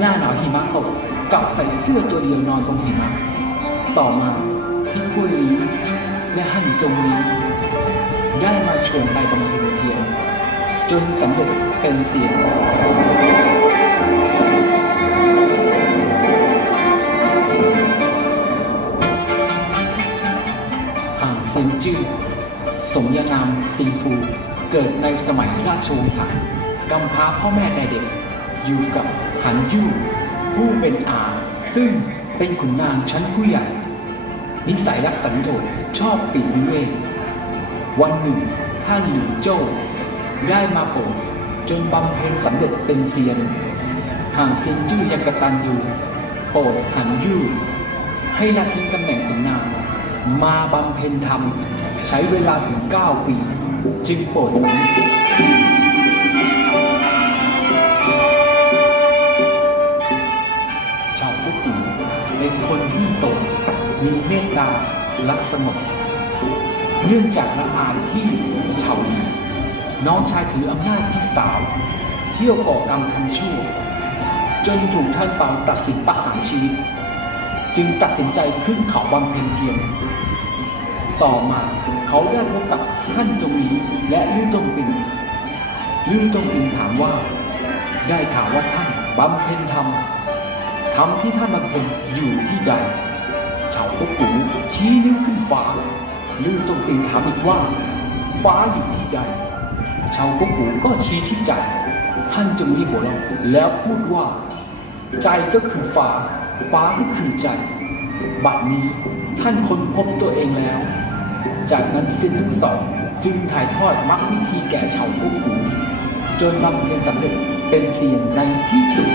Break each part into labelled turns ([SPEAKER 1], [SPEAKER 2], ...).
[SPEAKER 1] หน้าหนาวหิมะตกกลับใส่เสื้อตัวเดียวนอนบนหิมะ ต่อมาที่คุยลีและฮั่นจงลีได้มาชวนไปบำเพ็ญเพียรจนสำเร็จเป็นเสียงห่างเซนจื้อสมญานามซิงฟู เกิดในสมัยราชวงศ์ถังกำพร้าพ่อแม่แต่เด็ก อยู่กับหันยู่ผู้เป็นอาซึ่งเป็นขุนนางชั้นผู้ใหญ่ นิสัยรักสันโดษชอบปีกวิเวกวันหนึ่งท่านหลิวโจ้ ได้มาโปรดจนบำเพ็ญสำเร็จเป็นเซียน ห่างเซียนจื้อยังกตันยู่โปรดหันยู่ให้ละทิ้งตำแหน่งขุนนางมาบำเพ็ญธรรม ใช้เวลาถึง 9 ปี จึงโปรดสำเร็จ ตารักสงบเนื่องจากละอายที่ชาวลีน้องชายถืออำนาจพิสาว เที่ยวก่อกรรมทำชั่ว จนถูกท่านเปาตัดสินประหารชีวิต จึงตัดสินใจขึ้นเขาบำเพ็ญเพียรต่อมาเขาได้พบกับท่านจงหลีและลือตงปิงลือตงปิงถามว่า ได้ข่าวว่าท่านบำเพ็ญธรรมธรรมที่ท่านบำเพ็ญอยู่ที่ใด ชาวกุ๊กกูชี้นิ้วขึ้นฟ้าลือตงปิงถามอีกว่า ฟ้าอยู่ที่ใด ชาวกุ๊กกูก็ชี้ที่ใจท่านจึงหลีหัวเราะแล้วพูดว่า ใจก็คือฟ้า ฟ้าก็คือใจ บัดนี้ท่านค้นพบตัวเองแล้ว จากนั้นสิ้นทั้งสอง จึงถ่ายทอดมรรควิธีแก่ชาวกุ๊กูจนบำเพ็ญสำเร็จเป็นเซียนในที่สุด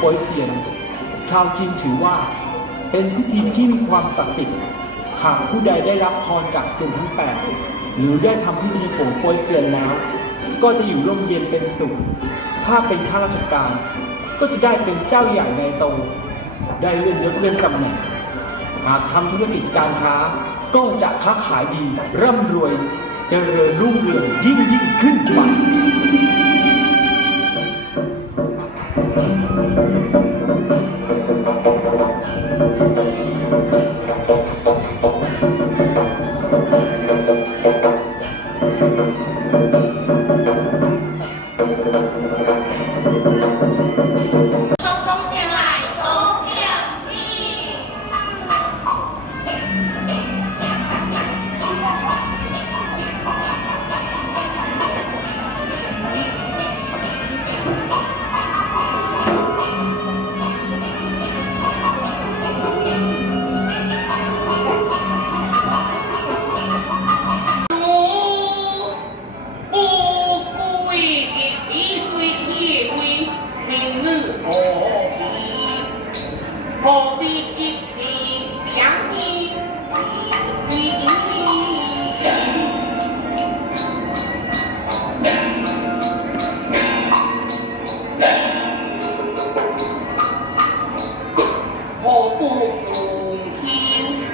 [SPEAKER 1] ปลูกโปยเซียนชาวจีนถือว่า เป็นพิธีที่มีความศักดิ์สิทธิ์ หากผู้ใดได้รับพรจากเซียนทั้งแปดหรือได้ทำพิธีปลูกโปยเซียนแล้ว ก็จะอยู่ร่มเย็นเป็นสุข ถ้าเป็นข้าราชการ ก็จะได้เป็นเจ้าใหญ่ในายโต ได้เลื่อนยศเลื่อนตำแหน่ง หากทำธุรกิจการค้า ก็จะค้าขายดีร่ำรวยเจริญรุ่งเรืองยิ่งยิ่งขึ้นไป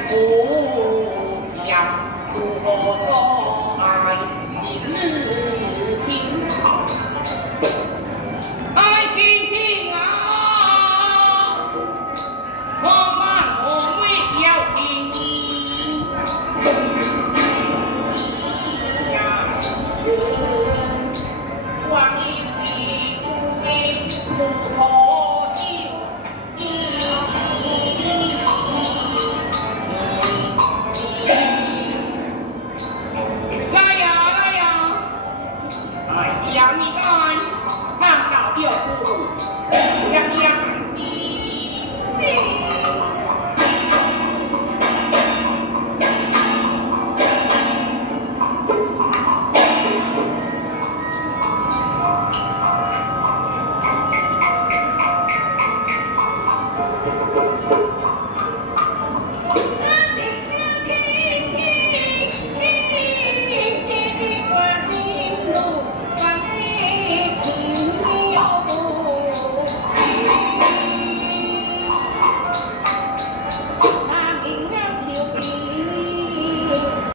[SPEAKER 1] Oh, yeah. So, so, I, see,